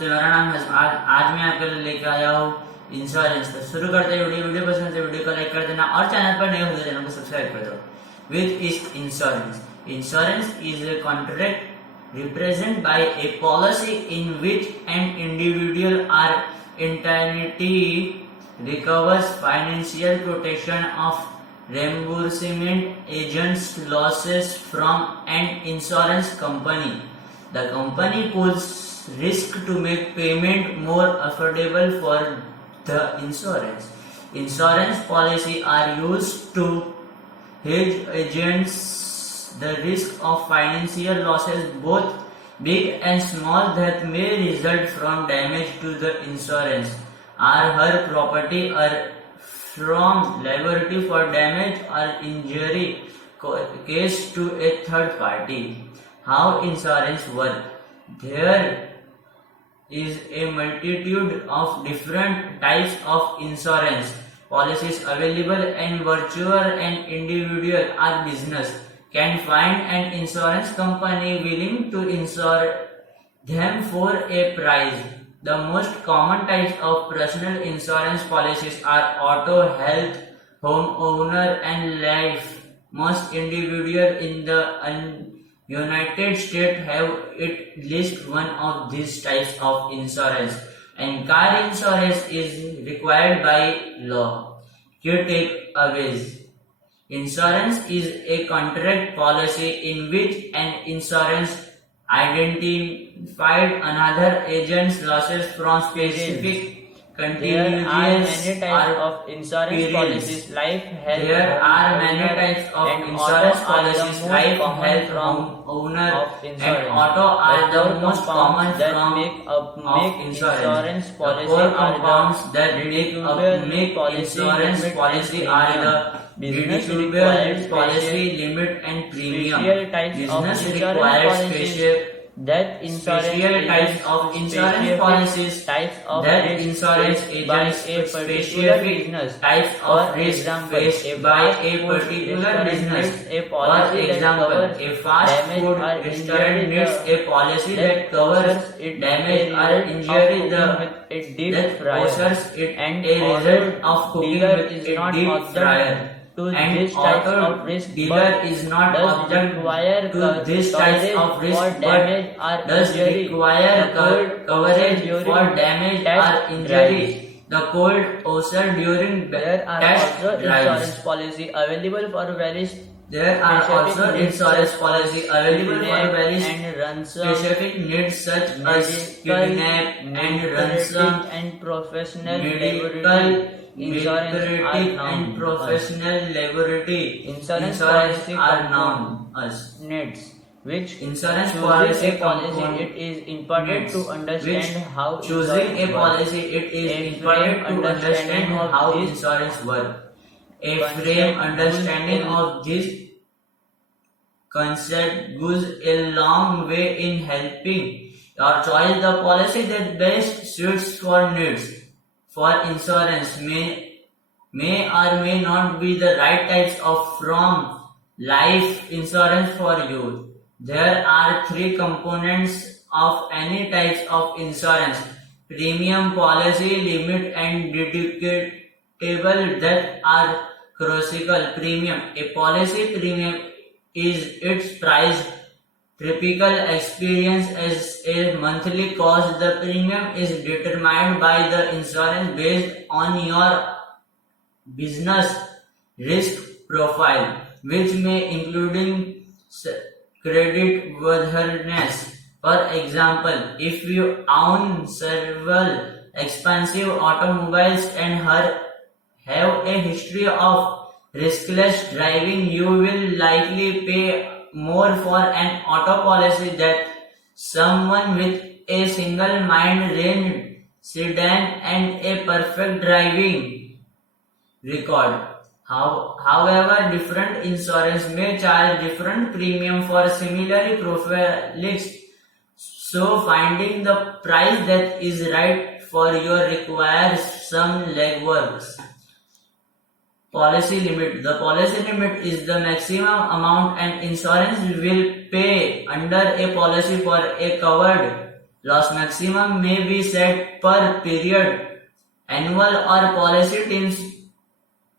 दोस्तों, मेरा नाम है। आज मैं आपके लिए लेके आया हूँ इंश्योरेंस। तो शुरू करते हैं वीडियो पसंद है वीडियो को लाइक कर देना और चैनल पर नए हो तो चैनल को सब्सक्राइब कर दो। With is insurance. Insurance is a contract represented by a policy in which an individual or entity recovers financial protection of reimbursement agents' losses from an insurance company. The company pools risk to make payment more affordable for the insurance. Insurance policies are used to hedge against the risk of financial losses, both big and small, that may result from damage to the insurance or her property, or from liability for damage or injury caused to a third party. How insurance work? There is a multitude of different types of insurance policies available, and virtual and individual or business can find an insurance company willing to insure them for a price. The most common types of personal insurance policies are auto, health, homeowner, and life. Most individuals in the United States have at least one of these types of insurance, and car insurance is required by law. Key takeaways. Insurance is a contract policy in which an insurance identified another agent's losses from specific There are many types of insurance policies. Life, health, There are many types of and insurance auto are the policies. most Life, common health, form homeowner, of and insurance. auto are the most common that form make insurance The policy core are compounds that deductible make policy, insurance limit, policy and are the Business deductible requires policy, limit, and premium. special types of Business insurance requires policies special that insurance special types agents of insurance specific policies types of that risk insurance faced by agents a particular specific business. types For of risk example, faced a by fast a food particular restaurant business. needs a For policy that example, covers a fast damage food or restaurant injury needs a policy that covers it damage a or result injury of cooking with a deep that fryer. causes it And a result of cooking dealer with is a not deep object fryer. to And this type auto of risk, dealer but is not does object require to this types coverage of risk, for but damage or does injury. require The cold coverage during for damage test or injury. drives. The cold ulcer during There are test also drives. insurance policy available for very There are specific also needs insurance such policy available for kidnap very and ransom, specific needs such as medical, kidnap and ransom, and professional medical, liability insurance are military, known and professional liability Insurance policy policy are known as. needs, which Insurance choosing policy a policy, component it is important needs, to understand which how choosing a insurance policy, it is A important frame to understand understanding of how this insurance work. A concept frame goes understanding a- of this concept goes a long way in helping your choice the policy that best suits for needs. For insurance may or may not be the right types of from life insurance for you. There are three components of any types of insurance: premium, policy, limit, and deductible that are crucial. Premium. A policy premium is its price. Typical experience as a monthly cost. The premium is determined by the insurance based on your business risk profile, which may including credit worthiness. For example, if you own several expensive automobiles and have a history of riskless driving, you will likely pay more for an auto policy than someone with a single mind range sedan and a perfect driving record. However, different insurance may charge different premium for similar profiles, so finding the price that is right for you requires some legwork. Policy limit. The policy limit is the maximum amount an insurance will pay under a policy for a covered Loss maximum may be set per period, annual or policy terms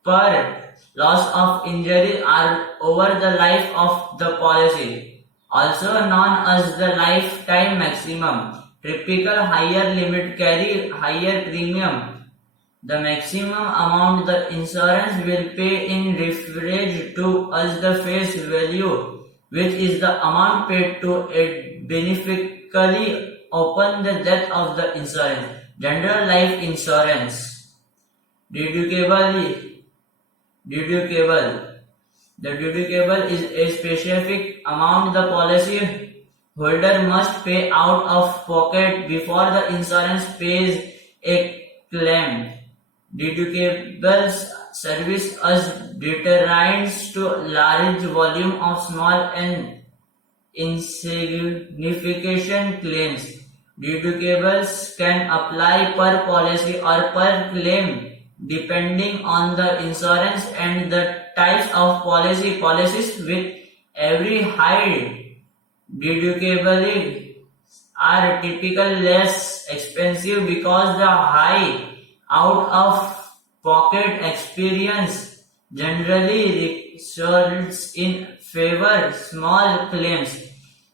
per loss of injury are over the life of the policy, also known as the lifetime maximum. Typical higher limit carry higher premium. The maximum amount the insurance will pay in referred to as the face value, which is the amount paid to a beneficiary upon the death of the insurance. General life insurance. Deductible. The deductible is a specific amount the policy holder must pay out of pocket before the insurance pays a claim. Deductibles service as deterrents to large volume of small and insignificant claims. Deductibles can apply per policy or per claim depending on the insurance and the types of policies with every high deductible are typically less expensive because the high out-of-pocket experience generally results in favor small claims.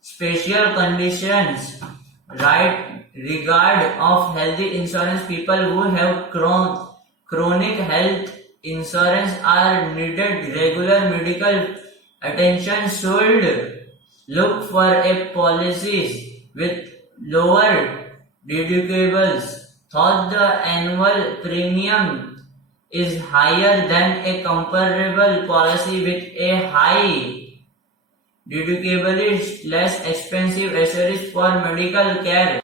Special conditions regard of healthy insurance. People who have chronic health insurance are needed regular medical attention should look for a policies with lower deductibles. Thought the annual premium is higher than a comparable policy with a high deductible is less expensive accessories for medical care.